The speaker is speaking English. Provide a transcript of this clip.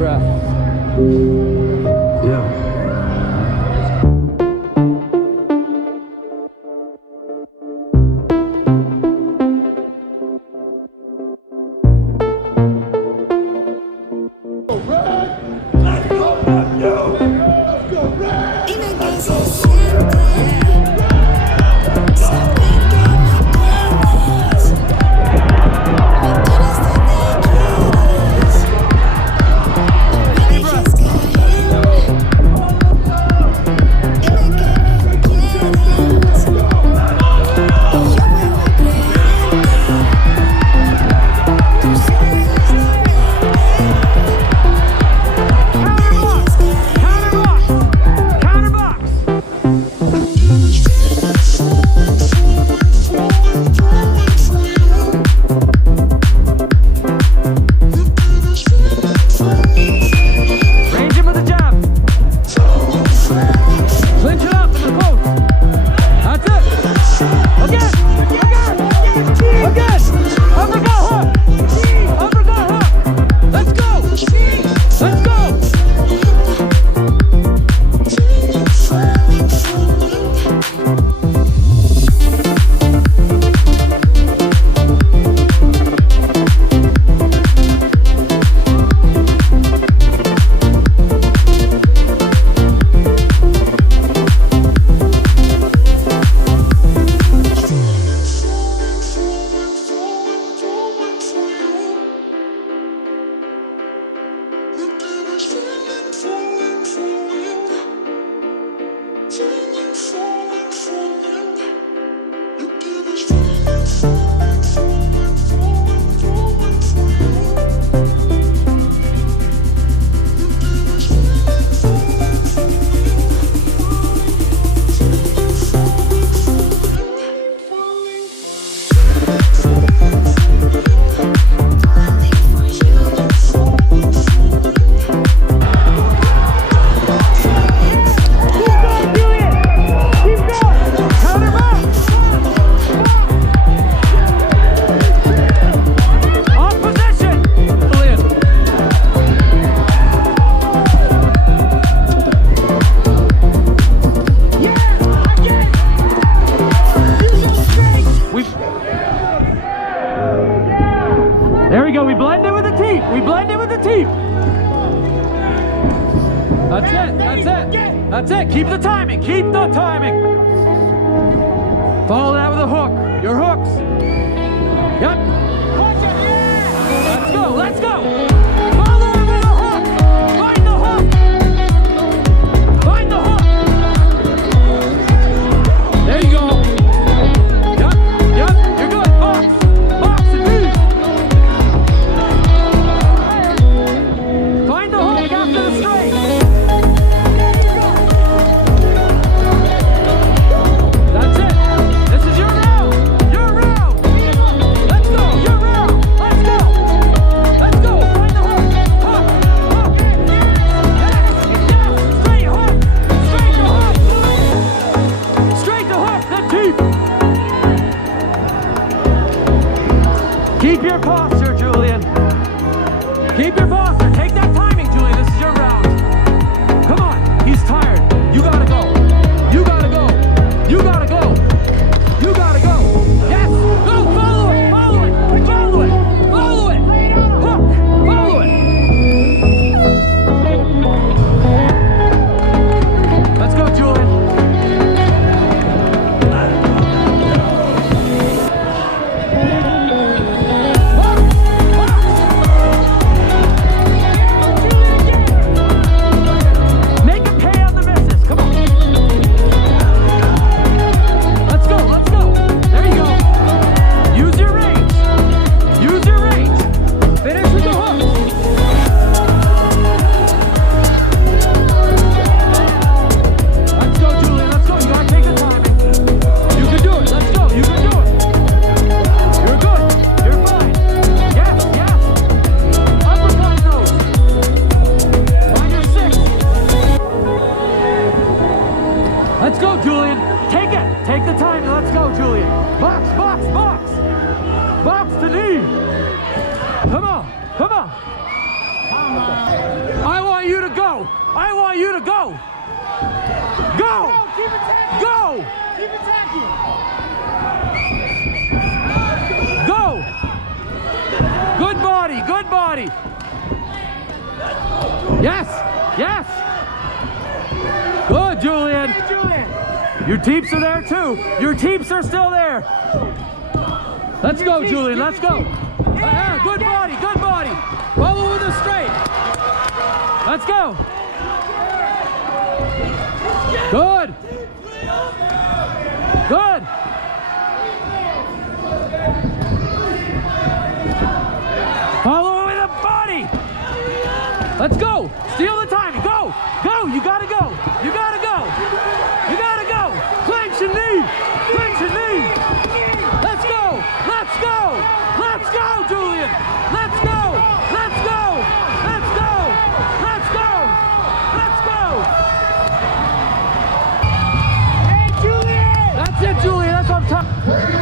breath. Yeah. That's it. Keep the timing. Keep the timing. Follow that with a hook. Your hooks. Yep. Let's go. Let's go. Follow it with a hook. Find the hook. Find the hook. There you go. Yep. Yep. You're good. Box. Box and move. Find the hook after the straight. Keep your posture, Julian. Keep your posture. Take that timing, Julian. This is your round. Come on. He's tired. You gotta go. You gotta go. You gotta go. You gotta go. Yes. Go. Follow it. Follow it. Follow it. Follow it. Hook. Follow it. Let's go, Julian. I want you to go. Go. Keep attacking. Go. Keep attacking. Go. Good body. Good body. Yes. Yes. Good, Julian. Hey, Julian. Your teeps are there too. Your teeps are still there. Let's go, Julian. Let's go. Good body. Good body. Follow with a straight. Let's go. Good. Good. Follow with a body. Let's go. Steal the timing. Go. Go. You gotta go. You gotta go. You gotta go. Clench your knee. Clench your knee. Let's go. Let's go. Let's go, Julian. Let's go. Let's go. Let's go. Let's go. Let's go. Hey, Julian. That's it, Julian. That's what I'm talking.